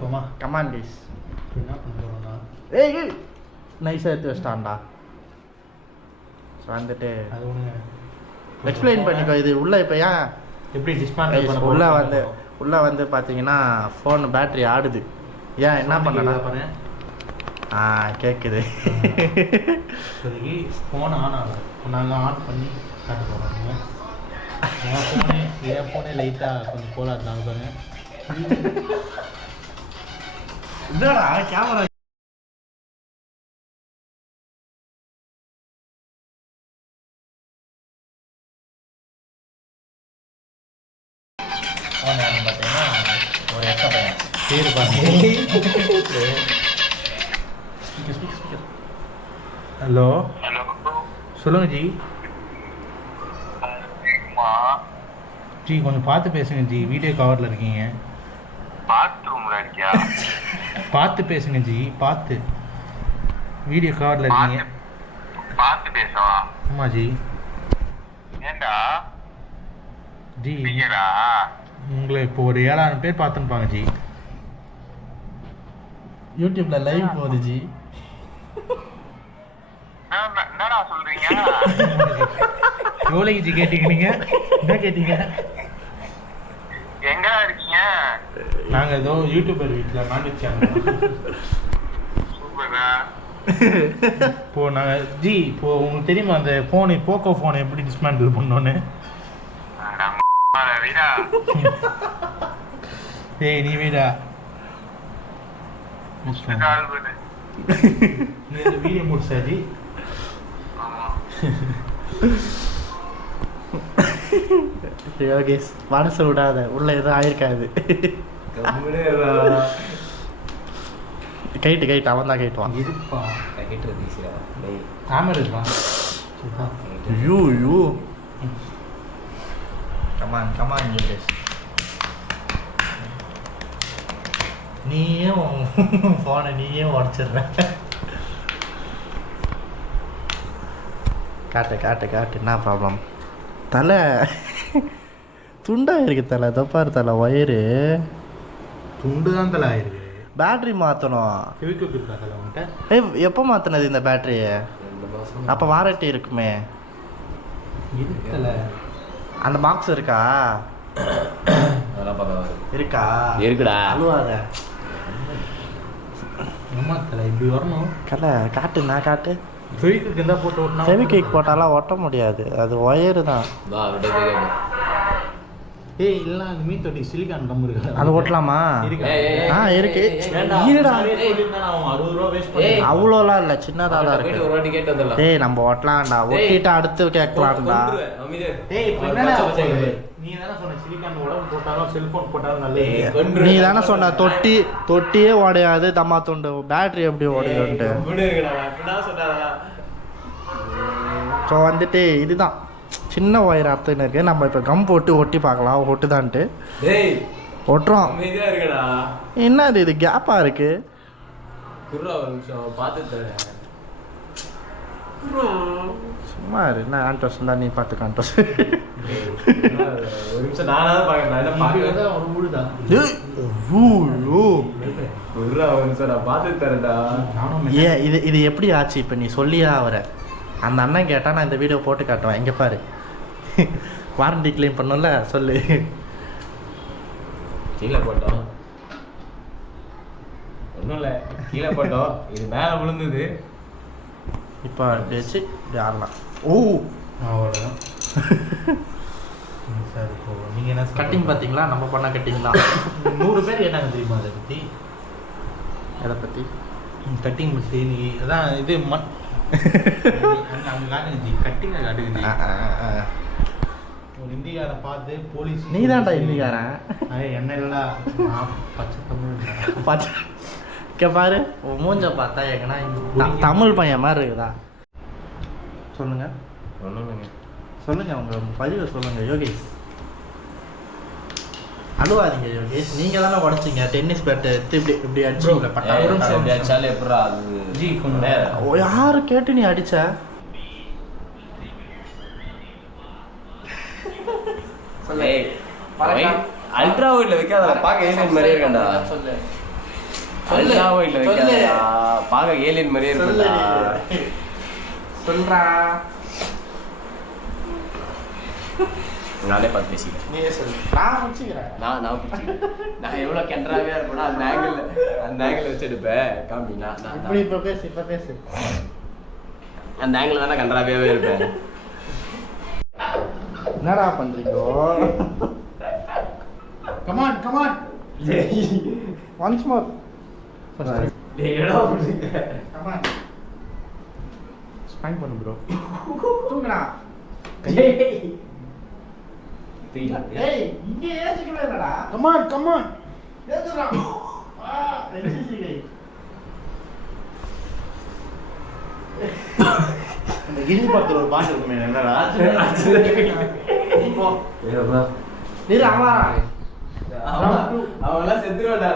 போமா come on guys. என்ன பண்ணுறோம்னா ஏய் நைஸாக எடுத்து வச்சிட்டான்டா. வந்துட்டு அது ஒன்று எக்ஸ்பிளைன் பண்ணிக்கோ. இது உள்ளே இப்போ ஏன் எப்படி டிஸ்மேண்டில் பண்ண உள்ளே வந்து பார்த்தீங்கன்னா ஃபோன் பேட்ரி ஆடுது. ஏன் என்ன பண்ணலாம் பாரு. கேட்குது. இப்போதைக்கு ஃபோன் ஆன் ஆகும். நாங்கள் ஆன் பண்ணி காட்ட போகிறாங்க. என் ஃபோனே லைட்டாக கொஞ்சம் கோலாக இருந்தாங்க பாருங்க. என்னடா கேமரா ஃபோன் யாருன்னு பார்த்தீங்கன்னா ஒரு எட்ட பையன் பேர் பாருங்க. ஹலோ ஹலோ சொல்லுங்க ஜி. ஜி கொஞ்சம் பார்த்து பேசுங்க ஜி. வீடியோ கவரில் இருக்கீங்க. பாத்ரூம்ல இருக்கியா? பார்த்து பேசுங்க ஜி. பார்த்து வீடியோ கவரில் இருக்கீங்க. பார்த்து பேசவா? ஆமாம் ஜி. ஏண்டா ஜி நீங்களா? உங்களை இப்போ ஒரு 7000 பேர் பார்த்துருப்பாங்க ஜி. யூடியூப்ல லைவ் போகுது ஜி. என்னடா சொல்றீங்க? எவ்வளோக்கு ஜி கேட்டீங்க? நீங்கள் என்ன கேட்டீங்க? எங்கடா இருக்கீங்க? நாங்கள் ஏதோ யூடியூபர் வீட்டில் நான்வெஜ் சேனல். சூப்பரா. இப்போது நாங்கள் ஜி இப்போது உங்களுக்கு தெரியுமா அந்த ஃபோனு போக்கோ ஃபோனை எப்படி டிஸ்மேண்டில் பண்ணோன்னு? வீடா ஏய் நீ வீடா கால் பண்ணு. நீ இந்த வீடியோ முடிச்சா ஜி? ஆமா. யோகேஷ் மனசு விடாத, உள்ள எதுவும் ஆயிருக்காது. கைட்டு அவன் தான் கைட்டுவான். இருப்பா கேமரா இருக்கா? You come on Yogesh. நீயும் ஃபோனை நீயே உடச்சிடுற. காட்டு என்ன ப்ராப்ளம்? தலை துண்டாக இருக்கு. தலை தப்பாரு. தலை ஒயரு துண்டு தான் தலை ஆயிருக்கு. பேட்ரி மாற்றணும். ஃபெவிக்விக் இருக்கா தலை உன்கிட்ட? ஏய் எப்போ மாற்றினது இந்த பேட்ரி? அப்போ வாரண்டி இருக்குமே. இருக்குல்ல அந்த பாக்ஸ் இருக்கா? இருக்கா? இருக்குடா. அழுவாத. அம்மா தலை இப்படி வரணும். காட்டு. ஃபெவிக்விக் இருந்தால் போட்டு ஓட்டினா ஃபெவிக்விக் போட்டாலாம் ஒட்ட முடியாது. அது ஒயரு தான். ஏய் இல்லை அந்த மீன் தொட்டி சிலிக்கான் கம் இருக்கு. அது ஒட்டலாமா? இருக்கு. இருக்கு. அவ்வளோலாம் இல்லை, சின்னதாக தான் இருக்கு. ஏய் நம்ம ஒட்டலாம்டா. ஒட்டிட்டு அடுத்து கேட்கலாம்டா. நீ தானே சொன்ன சிலிக்கான் உடம்பு போட்டாலும் செல்போன் போட்டாலும் நல்லது. நீ தானே சொன்ன தொட்டியே உடையாது தம்மா துண்டு. பேட்டரி எப்படி உடையும்ட்டு. ஸோ வந்துட்டு இதுதான் சின்ன ஒயர் அர்த்தம் இருக்கு. நம்ம இப்போ கம் போட்டு ஒட்டி பார்க்கலாம். ஒட்டுதான்ட்டு ஒட்டுறோம். என்னது இது கேப்பாக இருக்கு? சும்மா என்ன ஆன்ட்ரஸ் தான். நீ பார்த்து கான்ட்ரஸ். ஏன் இது எப்படி ஆச்சு? இப்போ நீ சொல்லியா அவரை? அந்த அண்ணன் கேட்டால் நான் இந்த வீடியோ போட்டு காட்டுவேன். இங்கே பாரு, வாரண்டி கிளைம் பண்ணல. சொல்லு. கீழே போட்டோம். ஒன்றும் இல்லை, கீழே போட்டோம். இது மேலே விழுந்தது. இப்போ வச்சு இப்படி ஆடலாம். ஓ அவ்வளோதான் சார். இப்போ நீங்கள் என்ன கட்டிங் பார்த்தீங்களா? நம்ம பண்ண கட்டிங் தான். 100 பேர் கேட்டாங்க தெரியுமா அதை பற்றி? எதை பற்றி? கட்டிங் பற்றி. நீ அதான் இது அவங்க காட்டுங்க கட்டிங்க காட்டுங்க. ஒரு இந்திக்காரை பார்த்து போலீஸ். நீ தான்டா இந்திக்காரன். என்ன இல்லைடா, நான் பச்சை தமிழ். பச்சை இங்கே பாரு, மூஞ்ச பார்த்தா எங்கன்னா தமிழ் பையன் மாதிரி இருக்குதா? சொல்லுங்க சொல்லுங்க உங்கள் பதிவை சொல்லுங்க யோகேஷ். அழுவாதீங்க யோகேஷ். நீங்கள் தானே உடச்சிங்க டென்னிஸ் பேட்டை எடுத்து இப்படி இப்படி அடிச்சு அடிச்சாலே எப்படா அது? ஜி கொஞ்சம் யாரு கேட்டு நீ அடிச்ச? அல்ட்ரா வைட்ல வைக்காத, பார்க்க ஏலியன் மாதிரியே இருக்கண்டா. சொல்லு அல்ட்ரா வைட்ல வைக்காதடா, பார்க்க ஏலியன் மாதிரியே இருக்கண்டா. சொல்றா. நானே பார்த்து பேசிக்கிறேன். நீயே சொல்லு. நான் வச்சுக்கிறேன். நான் எவ்வளோ கெண்டராகவே இருப்பேன்னா அந்த ஆங்கிள் வச்சு எடுப்பேன். காமி நான் இப்போ பேசு. அந்த ஆங்கிள் தானே கண்டராகவே இருப்பேன். என்னடா பண்றீங்கோ? Come on once more. என்னடா பண்றீங்க? கமான் ஸ்பைன் பண்ணு ப்ரோ. தூங்குடா. ஏய் இங்க ஏசிக்கவே இல்லடா. கமான் ஏத்துடா. என்சிசி இந்த கில்லி படத்துல ஒரு பாட்டு இருக்குமே, என்னடா இப்போ நீ அம்மாடா. அவெல்லாம் செத்துருவாடா.